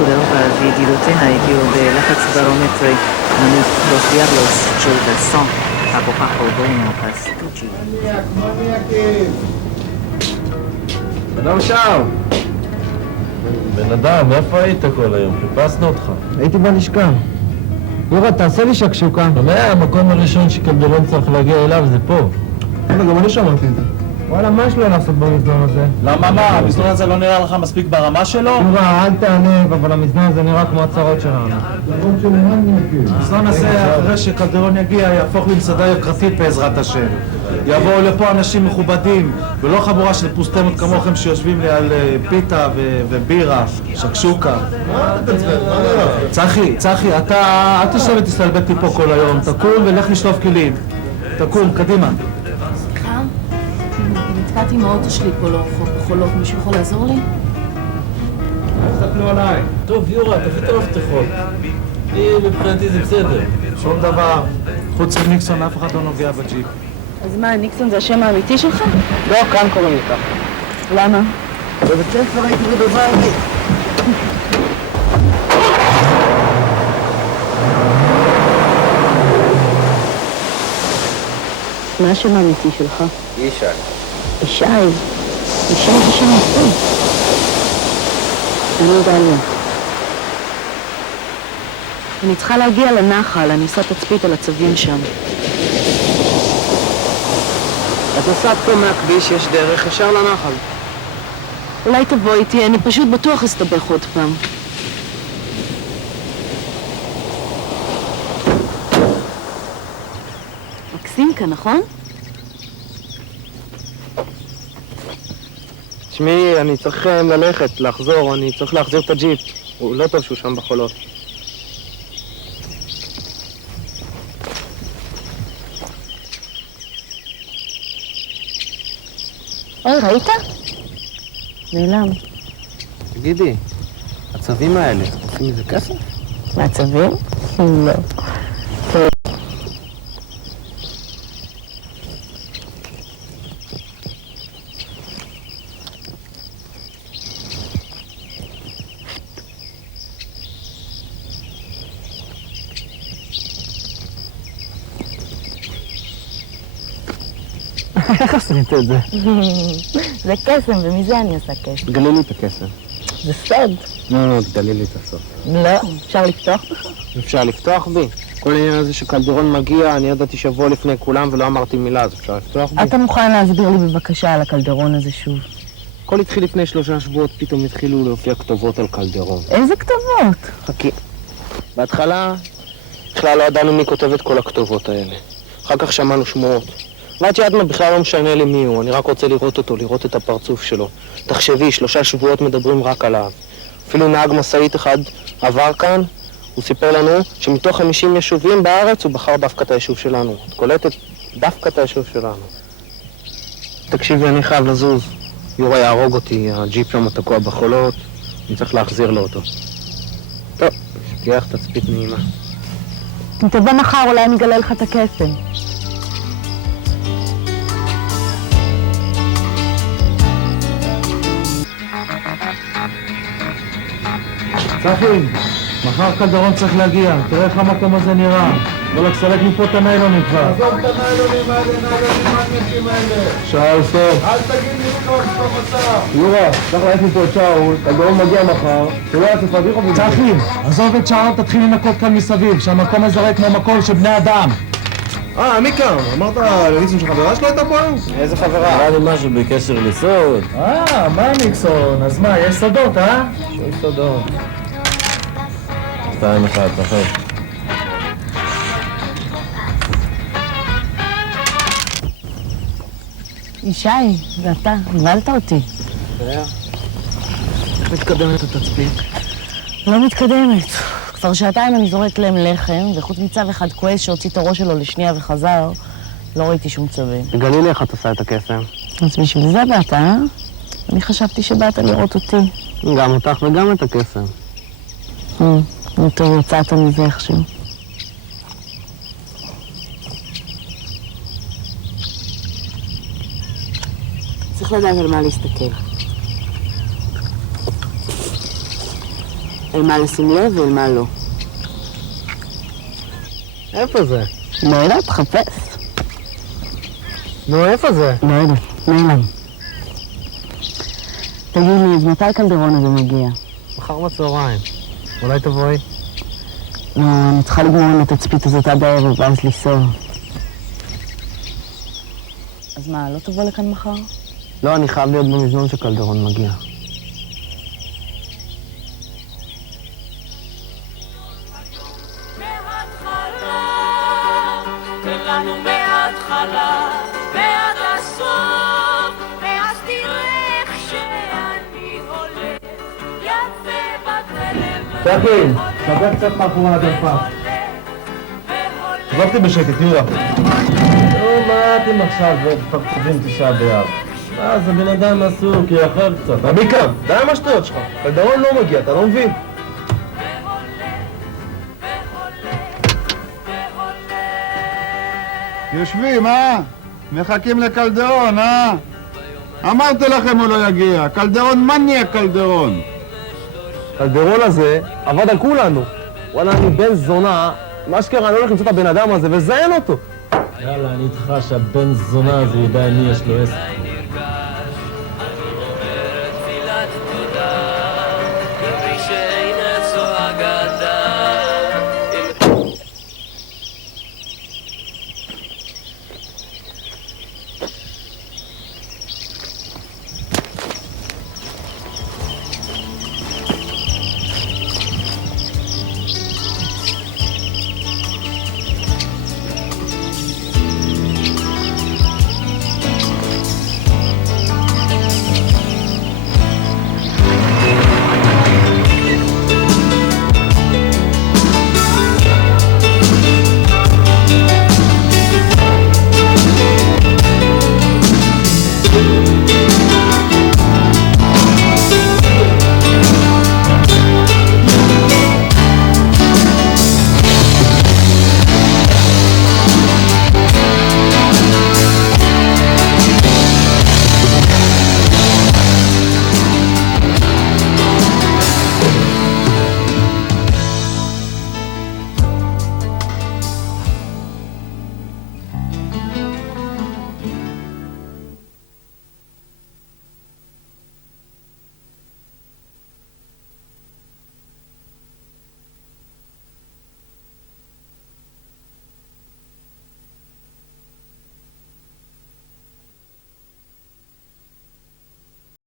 Federova וידידותיה הגיעו בלחץ ברומטרי נמוך 2 diablos של סון הפוכחו בוינו פסטוצ'י. אדם שם! בן אדם, איפה היית כל היום? חיפשנו אותך. הייתי בלשכה. יורד, תעשה לי שקשוקה. המקום הראשון שקלדרון צריך להגיע אליו זה פה. גם אני שמעתי את זה. וואלה, מה יש לו לעשות במזנון הזה? למה מה? המזנון הזה לא נראה לך מספיק ברמה שלו? תראה, אל תענב, אבל המזנון הזה נראה כמו הצרות שלנו. המזנון הזה, אחרי שקלדרון יגיע, יהפוך למסעדה יוקרתית בעזרת השם. יבואו לפה אנשים מכובדים, ולא חבורה של פוסטמות כמוכם שיושבים לי על פיתה ובירה, שקשוקה. צחי, אתה אל תשב ותסתלבט לי פה כל היום. תקום ולך לשלוף כלים. תקום, קדימה. סליחה? נתקעתי עם האוטו שלי פה בחולות, מישהו יכול לעזור לי? תסתכלו עליי. טוב, יורה, תביא את המפתחות. מבחינתי זה בסדר. שום דבר. חוץ מניקסון, אף אחד לא נוגע בג'יפ. אז מה, ניקסון זה השם האמיתי שלך? לא, כאן קוראים לי כך. למה? בבית ספר הייתי בדובייבי. מה השם האמיתי שלך? ישי. ישי. ישי זה שם יפה. אני יודע לי. אני צריכה להגיע לנחל, אני עושה תצפית על הצבים שם. את נוסעת פה מהכביש, יש דרך ישר לנחל. אולי תבוא איתי, אני פשוט בטוח אסתבך עוד פעם. מקסים כאן, נכון? תשמעי, אני צריך ללכת, לחזור, אני צריך להחזיר את הג'יפ. הוא לא טוב שהוא שם בחולות. אוי, ראית? נעלם. תגידי, הצווים האלה, עושים מזה כסף? מהצבים? לא. איך עשית את זה? זה קסם, ומזה אני עושה קסם. תגלי לי את הכסף. זה סוד. לא, תגלי לי את הסוף. לא. אפשר לפתוח? אפשר לפתוח בי? כל העניין הזה שקלדרון מגיע, אני ידעתי שבוע לפני כולם ולא אמרתי מילה, אז אפשר לפתוח בי? אתה מוכן להסביר לי בבקשה על הקלדרון הזה שוב? הכל התחיל לפני 3 שבועות, פתאום התחילו להופיע כתובות על קלדרון. איזה כתובות? חכי. בהתחלה, בכלל לא ידענו מי כותב את כל הכתובות האלה. אחר כך שמענו שמועות. ועד שידמה בכלל לא משנה לי מי הוא, אני רק רוצה לראות אותו, לראות את הפרצוף שלו. תחשבי, 3 שבועות מדברים רק עליו. אפילו נהג משאית אחד עבר כאן, הוא סיפר לנו שמתוך 50 יישובים בארץ הוא בחר דווקא את היישוב שלנו. את קולטת? דווקא את היישוב שלנו. תקשיבי, אני חייב לזוז. יורה יהרוג אותי, הג'יפ שם תקוע בחולות, אני צריך להחזיר לו אותו. טוב, שתהיה תצפית נעימה. אם תבוא מחר, אולי אני אגלה לך את הקסם. צחי, מחר קלדרון צריך להגיע, תראה איך המקום הזה נראה. בוא לסלק מפה את הניילונים כבר. עזוב את הניילונים האלה, ניילונים מניאקים האלה. שאול סוף. אל תגיד לי לקרוא את המצב. יורה, צריך להעיף מפה את שאול, קלדרון מגיע מחר, שלא יעשה פדיח או בדיוק. צחי, עזוב את שאול, תתחיל לנקות כאן מסביב, שהמקום הזה ריק כמו מקום של בני אדם. מי כאן? אמרת לניסון שחברה שלו הייתה פה היום? איזה חברה? נראה לי משהו בקשר לסוד. מה ניקסון? אז מה, יש סודות, יש סודות. 2-1, נכון. ישי, זה אתה, הבלת אותי. איך מתקדמת התצפית? לא מתקדמת. כבר 2 אני זורק להם לחם, וחוץ מצב אחד כועס שהוציא את הראש שלו לשנייה וחזר, לא ראיתי שום צווים. תגלי לי איך את עושה את הקסם. אז בשביל זה באת, אני חשבתי שבאת לראות אותי. גם אותך וגם את הקסם. טוב, יצאת מזה איכשהו. צריך לדעת על מה להסתכל. אל מה לשים לב ואל מה לא. איפה זה? לא יודעת, תחפש. נו, איפה זה? לא יודעת, נעלם. תגיד לי, אז מתי הקלדרון הזה מגיע? מחר בצהריים. אולי תבואי? לא, אני צריכה לגמור עם התצפית הזאת עד הערב ואז לנסוע. אז מה, לא תבוא לכאן מחר? לא, אני חייב להיות במזנון שקלדרון מגיע. צחי, דבר קצת מאחורי הדלפק. עזבתי בשקט, יורה. נו, מה אתם עכשיו פרצופים תשעה באב? אז הבן אדם עסוק, יאכל קצת. עמיקם, די עם השטויות שלך. קלדרון לא מגיע, אתה לא מבין? יושבים, מחכים לקלדרון, אמרתי לכם הוא לא יגיע. קלדרון, מה נהיה קלדרון? הקלדרון הזה עבד על כולנו. וואלה, אני בן זונה, מה שקרה, אני לא הולך למצוא את הבן אדם הזה ולזיין אותו. יאללה, אני איתך שהבן זונה הזה ידע מי יש לו עסק.